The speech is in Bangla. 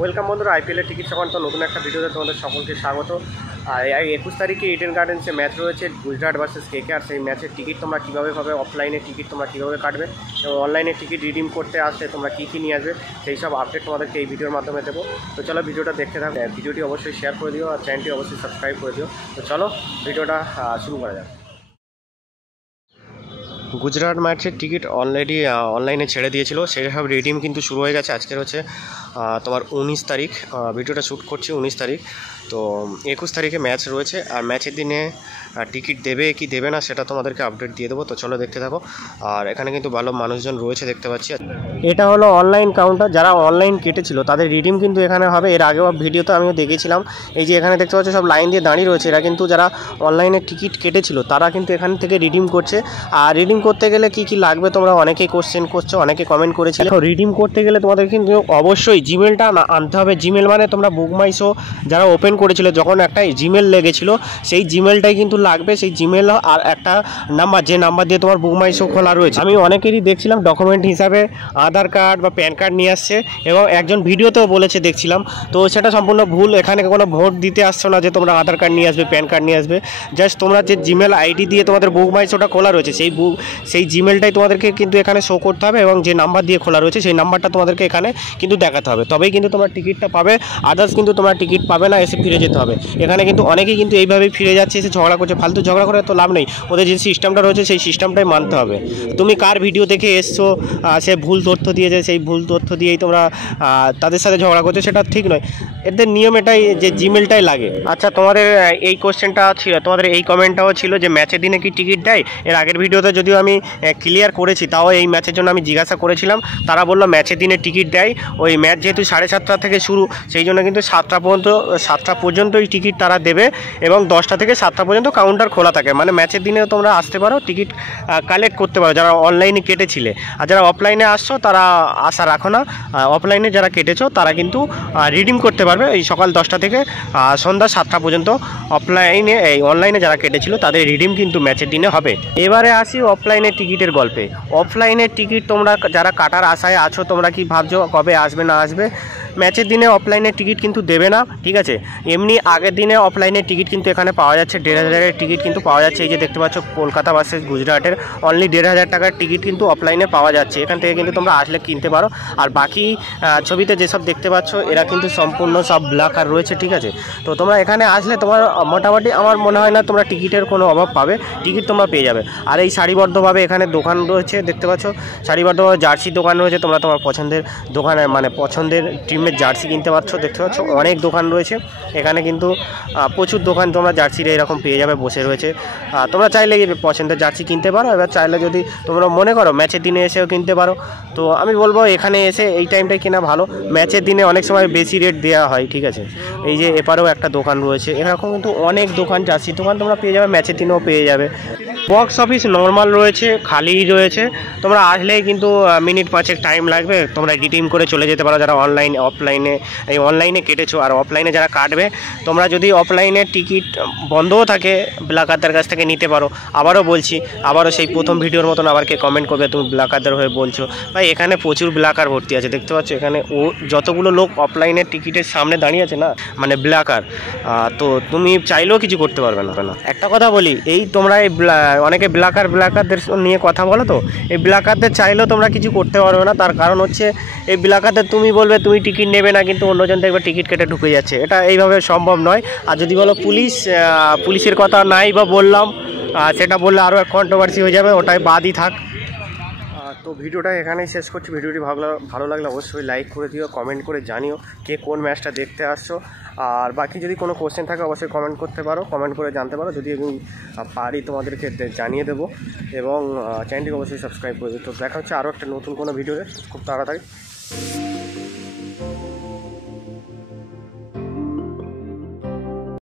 ওয়েলকাম বন্ধুরা, আইপিএলের টিকিট সংক্রান্ত নতুন একটা ভিডিওতে তোমাদের সকলকে স্বাগত। আর 21 তারিখে ইডেন গার্ডেন্সে ম্যাচ রয়েছে গুজরাট ভার্সেস কেকেআর। সেই ম্যাচের টিকিট তোমরা কীভাবে পাবে, অফলাইনে টিকিট তোমরা কীভাবে কাটবে এবং অনলাইনে টিকিট রিডিম করতে আসলে তোমরা কী নিয়ে আসবে, সেই সব আপডেট তোমাদেরকে এই ভিডিওর মাধ্যমে দেবো। তো চলো ভিডিওটা দেখতে থাকো। ভিডিওটি অবশ্যই শেয়ার করে দিও আর চ্যানেলটি অবশ্যই সাবস্ক্রাইব করে দিও। তো চলো ভিডিওটা শুরু করা যাক। গুজরাট ম্যাচের টিকিট অলরেডি অনলাইনে ছেড়ে দিয়েছিল, সেই সব রিডিম কিন্তু শুরু হয়ে গেছে। আজকের হচ্ছে তোমার 19 তারিখ, ভিডিওটা শ্যুট করছি 19 তারিখ। তো 21 তারিখে ম্যাচ রয়েছে, আর ম্যাচের দিনে টিকিট দেবে কি দেবে না সেটা তোমাদেরকে আপডেট দিয়ে দেবো। তো চলো দেখতে থাকো। আর এখানে কিন্তু ভালো মানুষজন রয়েছে দেখতে পাচ্ছি। এটা হলো অনলাইন কাউন্টার, যারা অনলাইন কেটেছিল তাদের রিডিম কিন্তু এখানে হবে। এর আগেও ভিডিওতে আমিও দেখেছিলাম, এই যে এখানে দেখতে পাচ্ছ সব লাইন দিয়ে দাঁড়িয়ে রয়েছে। এরা কিন্তু যারা অনলাইনে টিকিট কেটেছিল তারা কিন্তু এখান থেকে রিডিম করছে। আর রিডিম করতে গেলে কি কি লাগবে তোমরা অনেকেই কোশ্চেন করছো, অনেকে কমেন্ট করেছিলে। রিডিম করতে গেলে তোমাদের কিন্তু অবশ্যই জিমেলটা আনতে হবে। জিমেল মানে তোমরা বুক মাই শো যারা ওপেন করেছিল যখন একটা জিমেল লেগেছিল, সেই জিমেলটাই কিন্তু লাগবে। সেই জিমেল আর একটা নাম্বার, যে নাম্বার দিয়ে তোমার বুক মাই শো খোলা রয়েছে। আমি অনেকেরই দেখছিলাম ডকুমেন্ট হিসাবে আধার কার্ড বা প্যান কার্ড নিয়ে আসছে, এবং একজন ভিডিওতেও বলেছে দেখছিলাম। তো সেটা সম্পূর্ণ ভুল। এখানে কোনো ভোট দিতে আসছো না যে তোমরা আধার কার্ড নিয়ে আসবে, প্যান কার্ড নিয়ে আসবে। জাস্ট তোমরা যে জিমেল আইডি দিয়ে তোমাদের বুক মাই শোটা খোলা রয়েছে, সেই জিমেলটাই তোমাদেরকে কিন্তু এখানে শো করতে হবে, এবং যে নাম্বার দিয়ে খোলা রয়েছে সেই নাম্বারটা তোমাদেরকে এখানে কিন্তু দেখাতে হবে, তবেই কিন্তু তোমার টিকিটটা পাবে। আদার্স কিন্তু তোমার টিকিট পাবে না, এসে ফিরে যেতে হবে। এখানে কিন্তু অনেকেই কিন্তু এইভাবেই ফিরে যাচ্ছে, এসে ঝগড়া করছে। ফালতু ঝগড়া করে তো লাভ নেই, ওদের যে সিস্টেমটা রয়েছে সেই সিস্টেমটাই মানতে হবে। তুমি কার ভিডিও দেখে এসছো, সে ভুল তথ্য দিয়েছে, সেই ভুল তথ্য দিয়েই তোমরা তাদের সাথে ঝগড়া করছো, সেটা ঠিক নয়। এদের নিয়ম এটাই যে জিমেলটাই লাগে। আচ্ছা, তোমাদের এই কোশ্চেনটা ছিল, তোমাদের এই কমেন্টটাও ছিল যে ম্যাচের দিনে কি টিকিট দেয়। এর আগের ভিডিওতে যদিও আমি ক্লিয়ার করেছি, তাও এই ম্যাচের জন্য আমি জিজ্ঞাসা করেছিলাম। তারা বললো ম্যাচের দিনে টিকিট দেয়। ওই ম্যাচ যেহেতু 7:30 থেকে শুরু, সেই জন্য কিন্তু 7টা পর্যন্তই টিকিট তারা দেবে, এবং 10টা থেকে 7টা পর্যন্ত কাউন্টার খোলা থাকে। মানে ম্যাচের দিনেও তোমরা আসতে পারো, টিকিট কালেক্ট করতে পারো যারা অনলাইনে কেটেছিলে। আর যারা অফলাইনে আসছো তারা আশা রাখো না। অফলাইনে যারা কেটেছো তারা কিন্তু রিডিম করতে পারবে এই সকাল 10টা থেকে সন্ধ্যা 7টা পর্যন্ত। অফলাইনে এই অনলাইনে যারা কেটেছিল তাদের রিডিম কিন্তু ম্যাচের দিনে হবে। এবারে আসি অফলাইনে টিকিটের গল্পে। অফলাইনের টিকিট তোমরা যারা কাটার আশায় আছো, তোমরা কি ভাবছো কবে আসবে না আসবে? ম্যাচের দিনে অফলাইনের টিকিট কিন্তু দেবে না, ঠিক আছে। এমনি আগের দিনে অফলাইনের টিকিট কিন্তু এখানে পাওয়া যাচ্ছে, 1,500-এর টিকিট কিন্তু পাওয়া যাচ্ছে। এই যে দেখতে পাচ্ছ কলকাতা ভার্সেস গুজরাটের অনলি 1,500 টাকার টিকিট কিন্তু অফলাইনে পাওয়া যাচ্ছে। এখান থেকে কিন্তু তোমরা আসলে কিনতে পারো। আর বাকি ছবিতে যেসব দেখতে পাচ্ছ এরা কিন্তু সম্পূর্ণ সব ব্ল্যাকার রয়েছে, ঠিক আছে। তো তোমরা এখানে আসলে তোমার মোটামুটি আমার মনে হয় না তোমরা টিকিটের কোনো অভাব পাবে, টিকিট তোমরা পেয়ে যাবে। আর এই সারিবদ্ধভাবে এখানে দোকান রয়েছে, দেখতে পাচ্ছ সারিবদ্ধভাবে জার্সি দোকান রয়েছে। তোমরা তোমার পছন্দের দোকানে মানে পছন্দের টিমের জার্সি কিনতে পারছো, দেখতে পাচ্ছ অনেক দোকান রয়েছে এখানে। কিন্তু প্রচুর দোকান তোমরা জার্সির এরকম পেয়ে যাবে, বসে রয়েছে। তোমরা চাইলে পছন্দের জার্সি কিনতে পারো। এবার চাইলে যদি তোমরা মনে করো ম্যাচের দিনে এসেও কিনতে পারো। তো আমি বলবো এখানে এসে এই টাইমটাই কেনা ভালো। ম্যাচের দিনে অনেক সময় বেশি রেট দেওয়া হয়, ঠিক আছে। এই যে এপারেও একটা দোকান রয়েছে, এরকম কিন্তু অনেক দোকান, জার্সির দোকান তোমরা পেয়ে যাবে, ম্যাচের দিনেও পেয়ে যাবে। বক্স অফিস নর্মাল রয়েছে, খালি রয়েছে। তোমরা আসলেই কিন্তু মিনিট 5 টাইম লাগবে, তোমরা রিডিম করে চলে যেতে পারো যারা অনলাইনে কেটেছো। আর অফলাইনে যারা কাটবে, তোমরা যদি অফলাইনে টিকিট বন্ধও থাকে ব্ল্যাকারদের কাছ থেকে নিতে পারো। আবারও বলছি, আবারও সেই প্রথম ভিডিওর মতন আবার কে কমেন্ট করবে তুমি ব্ল্যাকারদের হয়ে বলছো। ভাই এখানে প্রচুর ব্ল্যাকার ভর্তি আছে, দেখতে পাচ্ছ এখানে যতগুলো লোক অফলাইনের টিকিটের সামনে দাঁড়িয়ে আছে না, মানে ব্ল্যাকার। তো তুমি চাইলেও কিছু করতে পারবে না। একটা কথা বলি, এই তোমরা এই অনেকে ব্ল্যাকারদের নিয়ে কথা বলো, তো এই ব্ল্যাকারদের চাইলেও তোমরা কিছু করতে পারবে না। তার কারণ হচ্ছে এই ব্ল্যাকারদের তুমি বলবে তুমি টিকিট নেবে না, কিন্তু অন্যজন দেখবে টিকিট কেটে ঢুকে যাচ্ছে। এটা এইভাবে সম্ভব নয়। আর যদি বলো পুলিশের কথা নাই বা বললাম, সেটা বললে আরও এক কন্ট্রোভার্সি হয়ে যাবে, ওটাই বাদই থাক। তো ভিডিওটা এখানেই শেষ করছি। ভিডিওটি ভালো লাগলে অবশ্যই লাইক করে দিও, কমেন্ট করে জানিও কে কোন ম্যাচটা দেখতে আসছো। আর বাকি যদি কোনো কোশ্চেন থাকে অবশ্যই কমেন্ট করতে পারো, কমেন্ট করে জানতে পারো। যদি আমি পারি তোমাদেরকে জানিয়ে দেবো, এবং চ্যানেলটিকে অবশ্যই সাবস্ক্রাইব করে দিও। তো দেখা হচ্ছে আরও একটা নতুন কোনো ভিডিওতে খুব তাড়াতাড়ি।